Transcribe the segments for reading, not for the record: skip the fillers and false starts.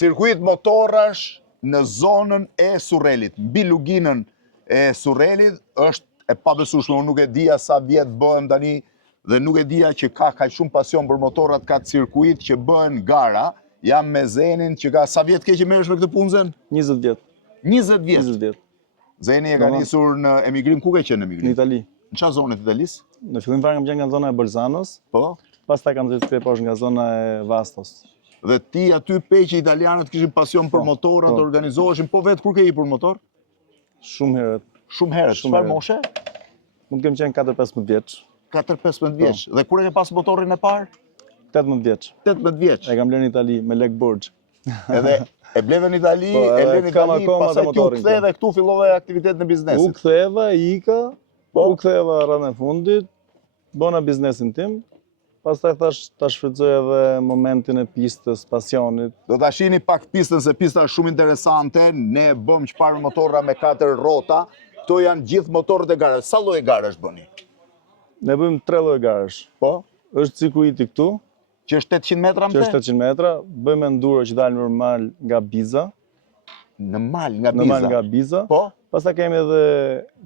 Cirkuit motorash në zonën e Surrelit, mbi luginën e Surrelit, është e pabesueshme, unë nuk e dija sa vjet bëhem tani dhe nuk e dija që ka kaq shumë pasion për motorrat, ka cirkuit që bëhen gara. Jam me Zenin që ka sa vjet ke që merresh me këtë punë Zen? 20 vjet. 20 vjet. 20 vjet. Zeni e ka nisur në emigrim, ku ke qenë në emigrim? Në Itali. Në çfarë zone të Italisë? Në fillim fare kam qenë nga zona e Bolzanos, Po. pastaj kam dhënë kthej poshtë nga zona e Vastos. Dhe ti aty peqë italianët kishin pasion për motorrat, organizoheshin, po vetë kur ke i për motor? Shumë herët. Shumë herët. Çfarë moshe? Mund kem qenë 4-15 vjeç. 4-15 vjeç. Dhe kur e ke pas motorin e parë? 18 vjeç. 18 vjeç. E kam lënë në Itali me lek borxh. Edhe e bleve në Itali, e lënë në Itali, pastaj ti u kthe dhe këtu fillove aktivitetin e biznesit. U ktheva, ika, u ktheva rreth e fundit, bona biznesin tim. Pastaj thash ta shfrytëzoj edhe momentin e pistës, pasionit. Do ta shihni pak pistën, se pista është shumë interesante. Ne bëm çfarë motorra me 4 rrota. Këto janë gjithë motorët e garës. Sa lloj garësh bëni? Ne bëjmë 3 lloj garësh. Po? Është cirkuiti këtu, që është 800 metra më the? Që është 800 metra, bëjmë enduro që dalë normal nga Biza. Në mal nga Biza? Në mal nga Biza. Po? Pastaj kemi edhe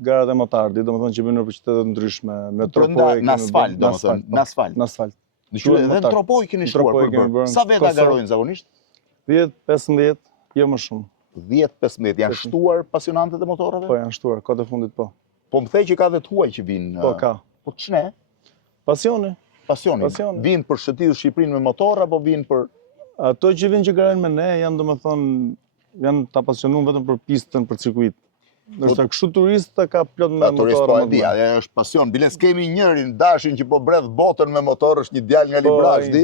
garat e motardi, domethënë që bëjmë në qytete të ndryshme, në Tropoj, në asfalt, domethënë, në asfalt. Në asfalt. Edhe në Tropoj keni shkuar për bërë. Sa veta garojnë zakonisht? 10-15, jo më shumë. 10-15, janë shtuar pasionantët e motorave? Po, janë shtuar, kohët e fundit po. Po më thej që ka dhe të huaj që vinë? Po, ka. Po ç'ne? Pasioni. Pasioni. Vinë për shëtitur Shqipërinë me motor, apo vinë për... Ato që vinë që garojnë me ne, janë domethënë, janë të apasionuar vetëm për pistën, për cirkuit. Nërsa kështu turista ka plot me motorë. Po e di, ajo është pasion. Biles kemi njërin, Dashin, që po bredh botën me motor, është një djalë nga Librazhdi,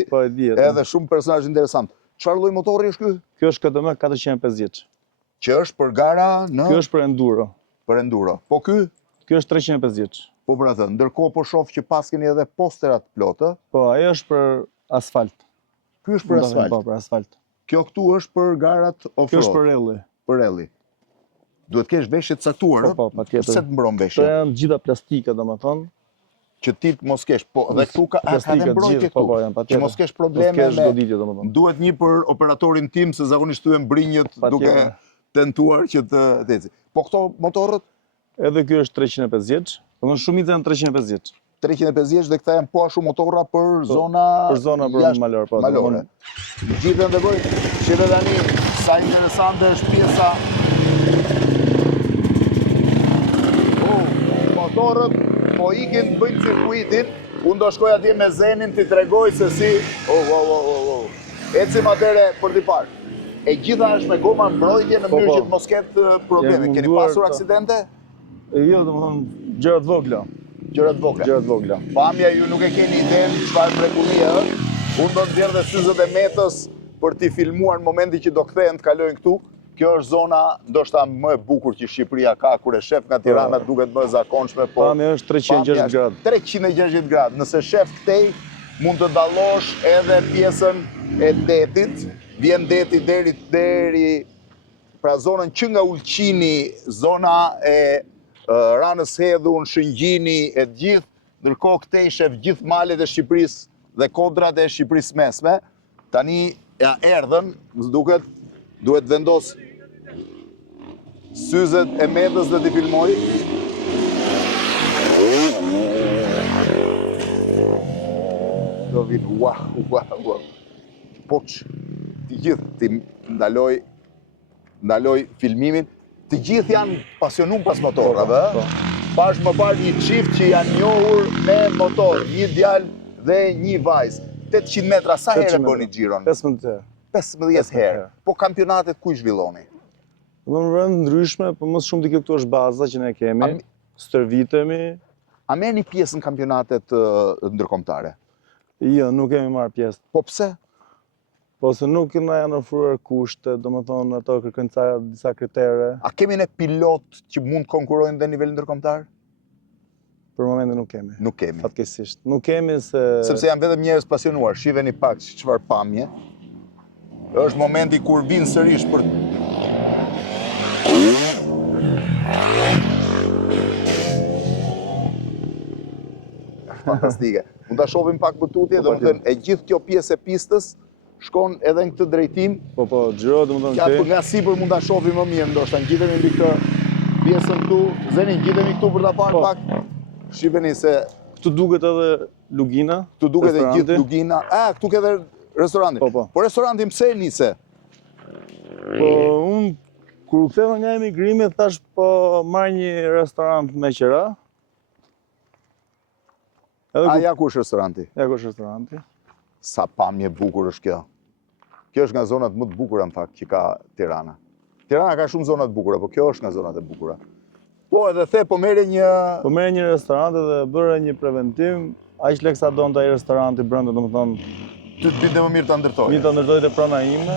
edhe shumë personazh interesant. Çfarë lloj motori është ky? Ky është KTM 450. Që është për gara në... Ky është për enduro. Për enduro. Po ky? Ky është 350. Po pra thënë, ndërkohë po shoh që pas keni edhe posterat plotë. Po, ajo është për asfalt. Ky është për asfalt? Po, për asfalt. Kjo këtu është për garat off-road? Kjo është për rally. Për rally. Duhet kesh veshje të caktuar, po, patjetër. Se të mbron veshje? Këto janë gjitha plastike, domethënë. Që ti mos kesh, po, dhe këtu ka dhe mbrojtje këtu. Që mos kesh probleme me... Duhet një për operatorin tim, se zakonisht tu e mbrinjët duke tentuar që të eci. Po këto motorët? Edhe kjo është 350, domethënë shumica janë 350. 350 dhe këta janë po ashtu motorra për zona... Për zona për malore, po. Malore. Gjithë dhe bëjt, që dhe tani, sa interesante është pjesa... Motorët po ikin, bëjnë cirkuitin, unë do shkoj atje me Zenin të tregoj se si... Ecim atere për t'i parë. E gjitha është me goma mbrojtje në mënyrë që të mos ketë probleme. Keni pasur aksidente? Jo, domethënë gjërat vogla. Gjërat vogla. Pamja ju nuk e keni idenë çfarë mrekullie është. Unë do të nxjerr dhe syzet e metës për t'i filmuar në momentin që do kthehen të kalojnë këtu. Kjo është zona ndoshta më e bukur që Shqipëria ka, kur e shef nga Tirana duket më e zakonshme, po pamja është 360 gradë. 360 gradë. Nëse shef këtej, mund të dallosh edhe pjesën e detit. Vjen deti deri pra zonën që nga Ulqini, zona e Ranës Hedhun, Shëngjini e gjithë, ndërkohë këtej shef gjithë malet e Shqipërisë dhe kodrat e Shqipërisë mesme. Tani ja erdhën, më duket, duhet vendos syzet e metës dhe t'i filmoj. Do vinë, wow. Poq, t'i gjithë, t'i ndaloj filmimin. Të gjithë janë pasionum pas motorave. Pash më parë një qift që janë njohur me motor, një djalë dhe një vajzë. 800 metra, sa herë bëni xhiron? 15 herë. 15 herë. Po kampionatet ku i zhvilloni? Në rëndë ndryshme, po më shumë dike këtu është baza që ne kemi, stërvitemi. A merrni pjesë në kampionatet ndërkombëtare? Jo, nuk kemi marrë pjesë. Po pse? Po se nuk na janë ofruar kushte, domethënë ato kërkojnë disa kritere. A kemi ne pilot që mund të konkurrojnë në nivel ndërkombëtar? Për momentin nuk kemi. Nuk kemi. Fatkeqësisht. Nuk kemi se... Sepse janë vetëm njerëz pasionuar, shiheni pak çfarë pamje. Është momenti kur vinë sërish për... Fantastike. Mund ta shohim pak për tutje, domethënë e gjithë kjo pjesë e pistës shkon edhe në këtë drejtim. Po, xhiro, domethënë Ja, këtej. nga sipër mund ta shohim më mirë, ndoshta ngjitemi mbi këtë pjesën këtu. Zeni, ngjitemi këtu për ta parë Po. pak. Shiheni se Këtu duket edhe Lugina. këtu duket e gjithë restoranti. Lugina. Këtu ke edhe restoranti. Po. Restoranti pse e nise? Po unë kur u ktheva nga emigrimi thash po marr një restorant me qira. Edhe Ja ku është restoranti? ja ku është restoranti. Sa pamje bukur është kjo. Kjo është nga zonat më të bukura në fakt që ka Tirana. Tirana ka shumë zona të bukura, po kjo është nga zonat e bukura. Po edhe the, po merre një... Po merr një restorant dhe bëre një preventim, aq lek sa donte ai restoranti brenda, domethënë Ty të binte më mirë ta ndërtoje. një të ndërtoi te prona ime.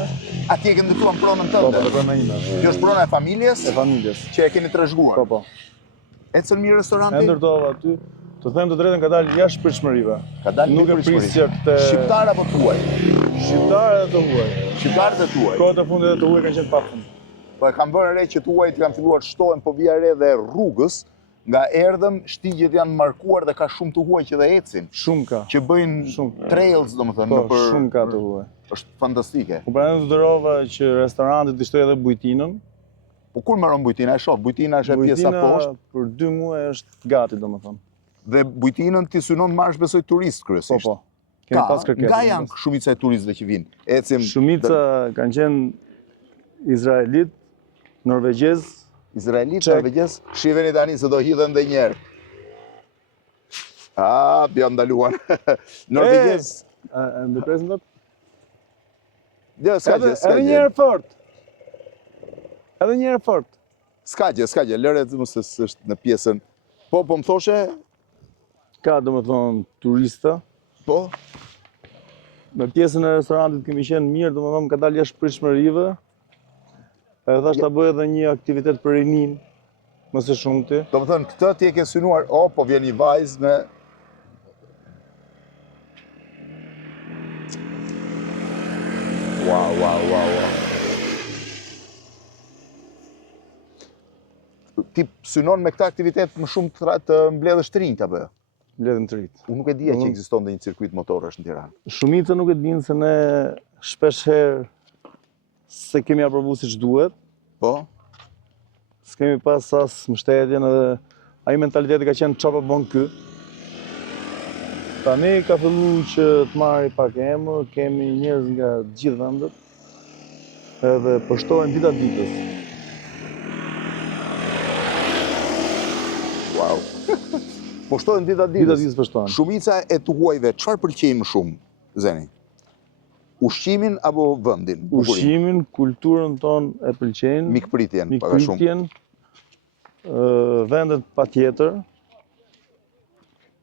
Atje e ke ndërtuar pronën Po, tënde. te prona ime. Kjo është prona e familjes E familjes. që e keni trashëguar. Po. Ecën mirë E restoranti? ndërtova aty. Të them të drejtën ka dalë jashtë pritshmërive. Ka dalë Nuk mirë e pris pritshmëri. që këtë Shqiptar apo tuaj? shqiptarë dhe të huaj. Shqiptarët e tuaj. Kohët e fundit dhe të huaj kanë qenë pafund. Po e kam vënë re që tuajt kanë filluar të shtohen po vija re dhe rrugës, nga erdhëm shtigjet janë markuar dhe ka shumë të huaj që dhe ecin, Shumë ka. që bëjnë Shumë. trails domethënë Po, nëpër. shumë ka të huaj. Është fantastike. U pranë ndërova që restoranti të shtoj edhe bujtinën. Po kur mbaron Bujtina? E shoh, Bujtina është e pjesa Bujtina poshtë për 2 muaj është gati domethënë. dhe Bujtinën ti synon marrësh besoj turist kryesisht. Po. Kemi pas kërkesë. Nga janë shumica e turistëve që vinë. Ecim Shumica kanë qenë izraelit, norvegjez, izraelit, Çek. norvegjez. Shiheni tani se do hidhen edhe një herë. Bja ndaluar. Norvegjez. Më prezentat? Jo, s'ka gjë, s'ka Edhe një gjë. herë fort. Edhe një herë fort. S'ka gjë. Lëre të mos është në pjesën. Po më thoshe, Ka domethënë turista. po, Me pjesën e restorantit kemi qenë mirë, domethënë ka dalë jashtë pritshmërive. Edhe thash ta bëj edhe një aktivitet për rinin, më së shumti. do të thënë këtë ti e ke synuar, po vjen një vajzë me... Wow. Ti synon me këtë aktivitet më shumë të mbledhësh të rinjt apo jo? Mbledhën të rritë. Unë nuk e dija që ekziston dhe një cirkuit motorësh në Tiranë. Shumica nuk e dinë se ne shpesh herë se kemi aprovu siç duhet, Po? s'kemi pas as mbështetjen edhe ai mentaliteti ka qenë çfarë po bën ky. Tani ka filluar që të marri pak emër, kemi njerëz nga të gjithë vendet, edhe përshtohen dita ditës. Wow. Po shtohen dita Dita ditës. ditës përshtohen. Shumica e të huajve, çfarë pëlqejnë më shumë, Zeni? Ushqimin apo vendin? Bukurinë? Ushqimin, kulturën tonë e pëlqejnë, Mikpritjen, pak a shumë. mikpritjen, vendet patjetër.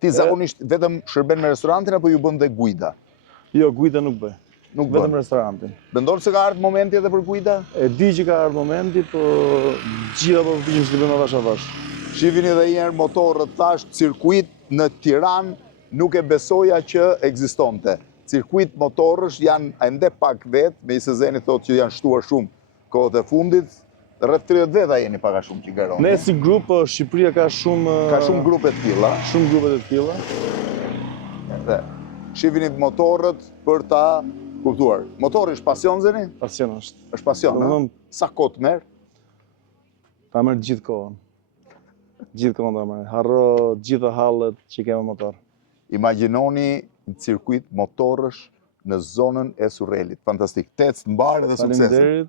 Ti zakonisht vetëm shërben me restorantin apo ju bën dhe guida? Jo, guida nuk bëj, Nuk vetëm bën. restorantin. Mendon se ka ardhur momenti edhe për guida? E di që ka ardhur momenti, po gjitha po përpiqem që të bëjmë avash avash. Shihni edhe një herë motorët thash, cirkuit në Tiranë nuk e besoja që ekzistonte. Cirkuit motorësh janë ende pak vetë, me i se Zeni thotë që janë shtuar shumë kohët e fundit, rreth 30 veta jeni pak a shumë që garoni. Ne si grup, po, Shqipëria ka shumë Ka shumë grupe të tilla. shumë grupe të tilla. Dhe shihni motorët për ta kuptuar. Motori është pasion, Zeni? Pasion është. Është pasion, a? Domethënë, Sa kohë të merr? ta merr gjithë kohën. Gjithë kohën ta merr. Harro gjitha hallet që kemë motor. Imagjinoni një cirkuit motorësh në zonën e Surrelit. Fantastik. Tec të mbarë dhe sukses. Faleminderit.